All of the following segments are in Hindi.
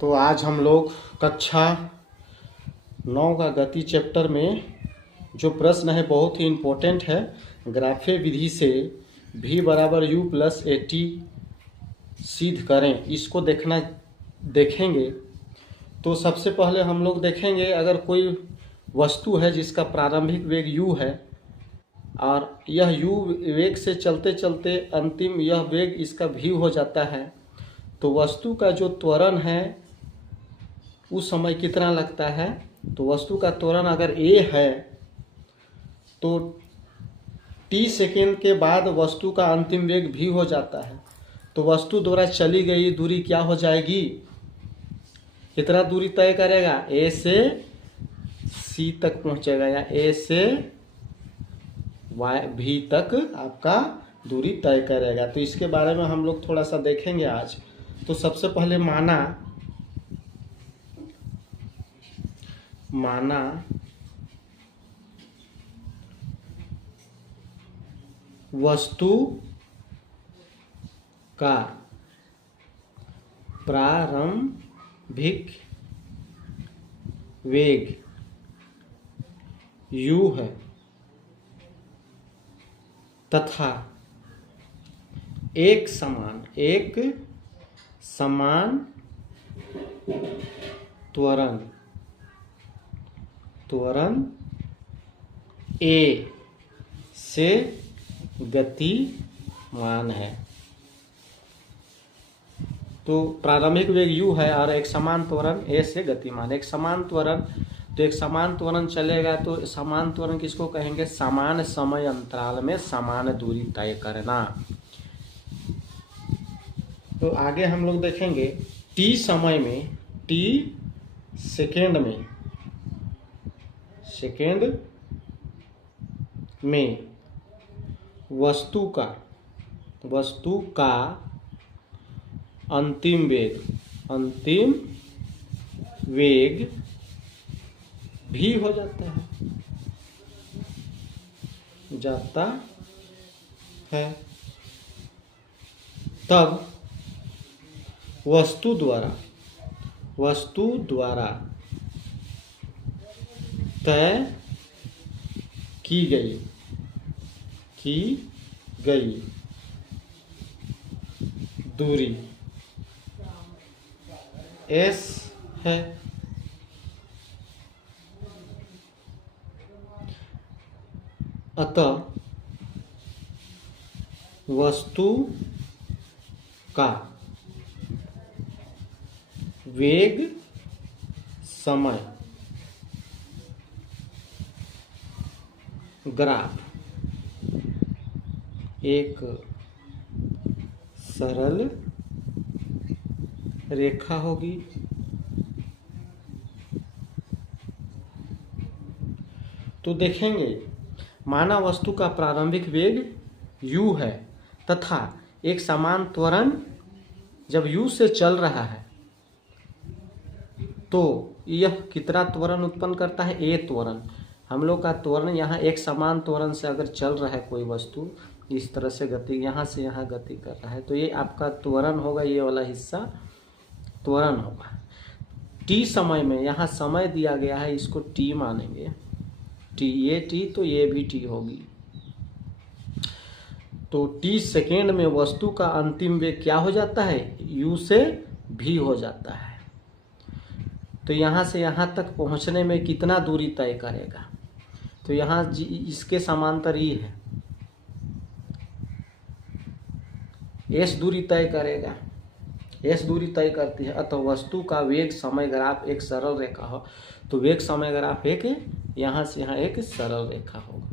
तो आज हम लोग कक्षा 9 का गति चैप्टर में जो प्रश्न है बहुत ही इम्पोर्टेंट है। ग्राफे विधि से v बराबर u प्लस ए टी सिद्ध करें, इसको देखेंगे। तो सबसे पहले हम लोग देखेंगे, अगर कोई वस्तु है जिसका प्रारंभिक वेग u है और यह u वेग से चलते चलते अंतिम यह वेग इसका v हो जाता है, तो वस्तु का जो त्वरण है उस समय कितना लगता है। तो वस्तु का त्वरण अगर a है तो t सेकेंड के बाद वस्तु का अंतिम वेग v हो जाता है। तो वस्तु द्वारा चली गई दूरी क्या हो जाएगी, कितना दूरी तय करेगा, a से c तक पहुंचेगा या a से v तक आपका दूरी तय करेगा। तो इसके बारे में हम लोग थोड़ा सा देखेंगे आज। तो सबसे पहले माना वस्तु का प्रारंभिक वेग u है तथा एक समान त्वरण a से गतिमान है। तो प्रारंभिक वेग u है और एक समान त्वरण a से गतिमान। एक समान त्वरण, तो एक समान त्वरण चलेगा तो समान त्वरण किसको कहेंगे, समान समय अंतराल में समान दूरी तय करना। तो आगे हम लोग देखेंगे t समय में, t सेकेंड में वस्तु का अंतिम वेग भी हो जाता है। तब वस्तु द्वारा तय की गई दूरी s है। अतः वस्तु का वेग समय ग्राफ एक सरल रेखा होगी। तो देखेंगे, माना वस्तु का प्रारंभिक वेग u है तथा एक समान त्वरण जब u से चल रहा है तो यह कितना त्वरण उत्पन्न करता है, a त्वरण। हम लोग का त्वरण यहाँ एक समान त्वरण से अगर चल रहा है कोई वस्तु, इस तरह से गति यहाँ से यहाँ गति कर रहा है, तो ये आपका त्वरण होगा, ये वाला हिस्सा त्वरण होगा। t समय में, यहाँ समय दिया गया है, इसको t मानेंगे, t ये t तो ये भी t होगी। तो t सेकेंड में वस्तु का अंतिम वेग क्या हो जाता है, u से v हो जाता है। तो यहाँ से यहाँ तक पहुँचने में कितना दूरी तय करेगा, तो यहाँ इसके समांतर e है, s दूरी तय करेगा, s दूरी तय करती है। अतः वस्तु का वेग समय ग्राफ एक सरल रेखा हो, तो वेग समय ग्राफ एक यहाँ से यहाँ एक सरल रेखा होगा।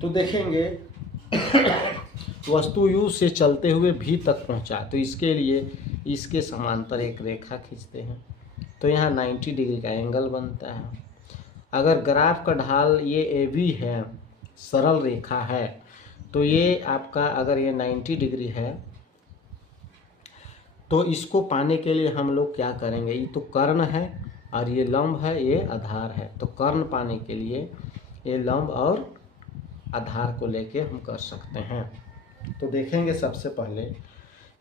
तो देखेंगे वस्तु u से चलते हुए v तक पहुँचा, तो इसके लिए इसके समांतर एक रेखा खींचते हैं, तो यहाँ 90 डिग्री का एंगल बनता है। अगर ग्राफ का ढाल ये AB है, सरल रेखा है, तो ये आपका अगर ये 90 डिग्री है, तो इसको पाने के लिए हम लोग क्या करेंगे, ये तो कर्ण है और ये लंब है, ये आधार है। तो कर्ण पाने के लिए ये लंब और आधार को लेके हम कर सकते हैं। तो देखेंगे सबसे पहले,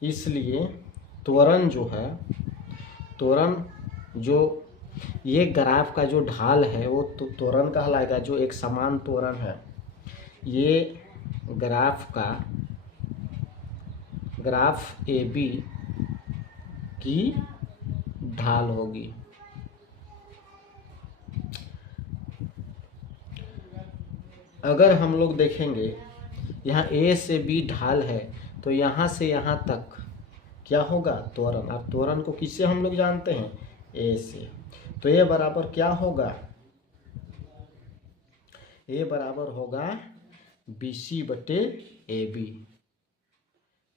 इसलिए त्वरण जो है त्वरण जो ये ग्राफ का जो ढाल है वो तो त्वरण कहलाएगा, जो एक समान त्वरण है। ये ग्राफ ए बी की ढाल होगी। अगर हम लोग देखेंगे यहाँ ए से बी ढाल है तो यहाँ से यहाँ तक क्या होगा, त्वरण। अब त्वरण को किससे हम लोग जानते हैं, ए से। तो ए बराबर क्या होगा, ए बराबर होगा BC बटे AB।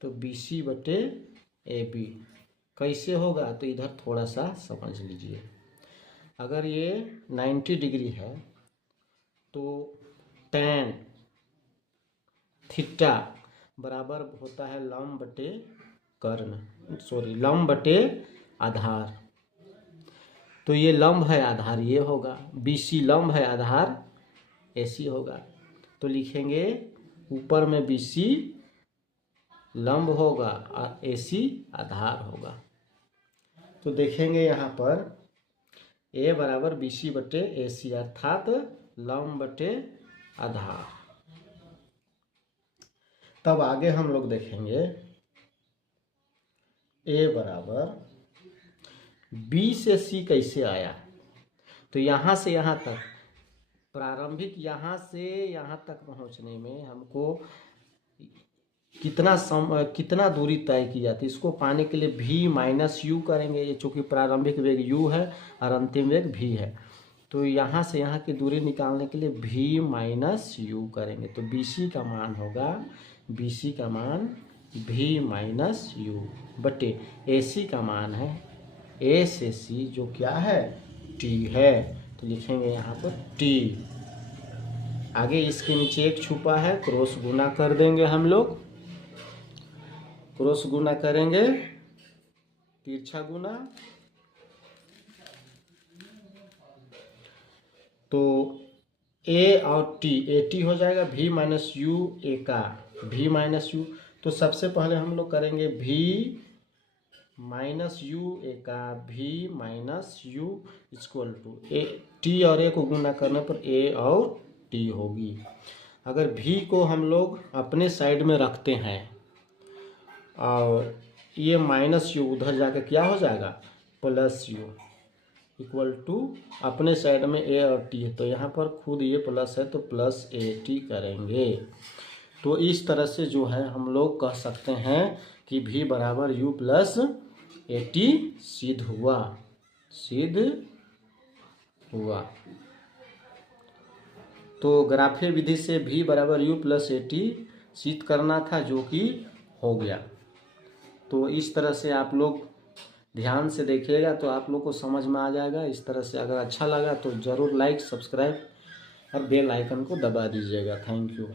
तो BC बटे AB कैसे होगा, तो इधर थोड़ा सा समझ लीजिए। अगर ये 90 डिग्री है तो tan थीटा बराबर होता है लंब बटे कर्ण, लंब बटे आधार। तो ये लंब है, आधार ये होगा। BC लंब है, आधार AC होगा। तो लिखेंगे ऊपर में BC लंब होगा और AC आधार होगा। तो देखेंगे यहाँ पर A बराबर BC बटे AC अर्थात लंब बटे आधार। तब आगे हम लोग देखेंगे A बराबर B से C कैसे आया। तो यहाँ से यहाँ तक प्रारंभिक, यहाँ से यहाँ तक पहुँचने में हमको कितना दूरी तय की जाती है, इसको पाने के लिए V माइनस यू करेंगे। ये चूँकि प्रारंभिक वेग u है और अंतिम वेग v है, तो यहाँ से यहाँ की दूरी निकालने के लिए V माइनस यू करेंगे। तो BC का मान होगा, BC का मान V माइनस यू बटे AC का मान है A से C जो क्या है, T है। तो लिखेंगे यहाँ पर T। आगे इसके नीचे एक छुपा है, क्रॉस गुना कर देंगे हम लोग। क्रॉस गुना करेंगे, तिरछा गुना, तो A और T, AT हो जाएगा V माइनस यू A का V माइनस यू। तो सबसे पहले हम लोग करेंगे V माइनस यू A का V minus U equal to T और A को गुना करने पर A और T होगी। अगर V को हम लोग अपने साइड में रखते हैं और ये माइनस यू उधर जाकर क्या हो जाएगा, प्लस यू इक्वल टू अपने साइड में A और T है, तो यहाँ पर खुद ये प्लस है तो प्लस AT करेंगे। तो इस तरह से जो है हम लोग कह सकते हैं कि V बराबर U प्लस AT सिद्ध हुआ। तो ग्राफीय विधि से V बराबर U प्लस AT सिद्ध करना था, जो कि हो गया। तो इस तरह से आप लोग ध्यान से देखिएगा तो आप लोग को समझ में आ जाएगा। इस तरह से अगर अच्छा लगा तो ज़रूर लाइक, सब्सक्राइब और बेल आइकन को दबा दीजिएगा। Thank you.